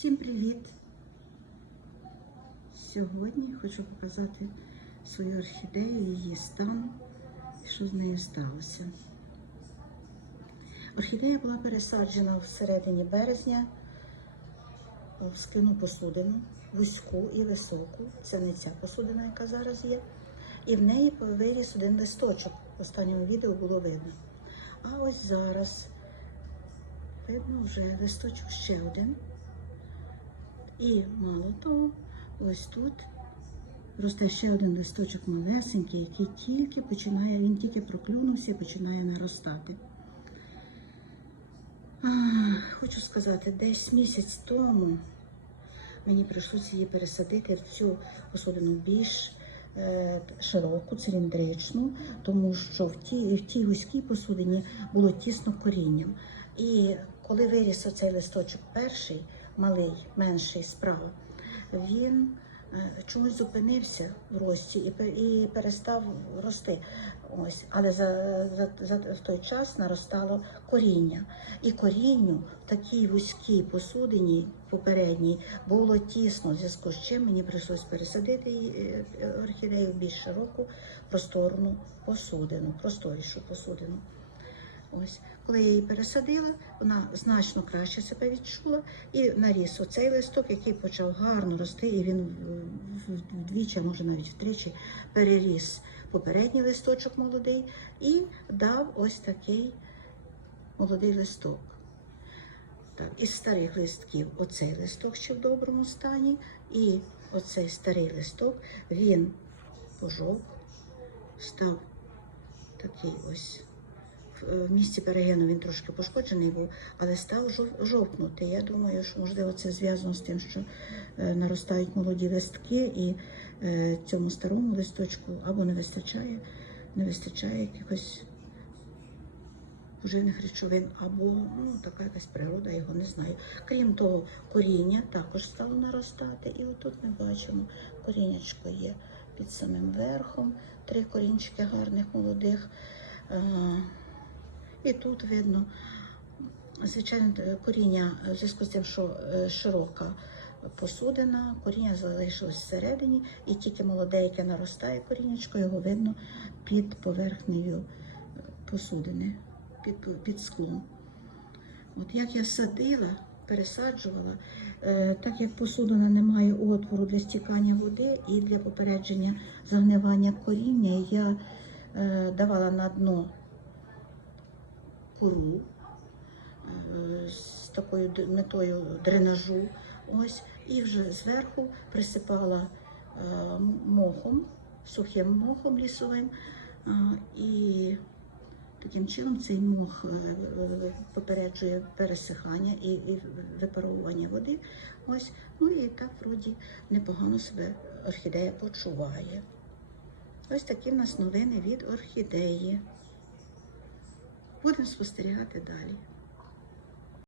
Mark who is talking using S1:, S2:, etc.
S1: Всім привіт! Сьогодні хочу показати свою орхідею, її стан що з нею сталося. Орхідея була пересаджена в середині березня в скляну посудину, вузьку і високу. Це не ця посудина, яка зараз є. І в неї виріс один листочок. В останньому відео було видно. А ось зараз видно вже листочок ще один. І мало того, ось тут росте ще один листочок малесенький, який тільки починає, він тільки проклюнувся і починає наростати. Хочу сказати, десь місяць тому мені прийшлося її пересадити в цю посудину більш е, широку, циліндричну, тому що в тій, в тій вузькій посудині було тісно корінням. І коли виріс оцей листочок перший, малий, менший справа, він е, чомусь зупинився в рості і, і перестав рости. Ось, але за, за, за той час наростало коріння. І корінню в такій вузькій посудині попередній було тісно, в зв'язку з чим мені прийшлось пересадити е, е, орхідею в більш широку просторну посудину, просторішу посудину. Ось, коли я її пересадила, вона значно краще себе відчула і наріс оцей листок, який почав гарно рости, і він вдвічі, а може навіть втричі, переріс попередній листочок молодий і дав ось такий молодий листок. Так, із старих листків оцей листок ще в доброму стані, і оцей старий листок він пожовк, став такий ось. В- В місці перегину він трошки пошкоджений був, але став жов- жовтнути. Я думаю, що можливо це зв'язано з тим, що е, наростають молоді листки, і е, цьому старому листочку або не вистачає, не вистачає якихось поживних речовин, або ну, така якась природа, його не знаю. Крім того, коріння також стало наростати. І отут ми бачимо, коріннячко є під самим верхом, три корінчики гарних молодих. І тут видно, звичайно, е, коріння е, в зв'язку з тим, що е, широка посудина, коріння залишилось всередині, і тільки молоде, яке наростає коріннячко, його видно під поверхнею посудини, під, під склом. От як я садила, пересаджувала, так як посудина не має отвору для стікання води і для попередження загнивання коріння, я давала на дно кору е, з такою метою дренажу. Ось, і вже зверху присипала е, мохом, сухим мохом лісовим. е, І таким чином цей мох попереджує пересихання і випаровування води. Ось, ну і так вроді непогано себе орхідея почуває. Ось такі в нас новини від орхідеї. Будемо спостерігати далі.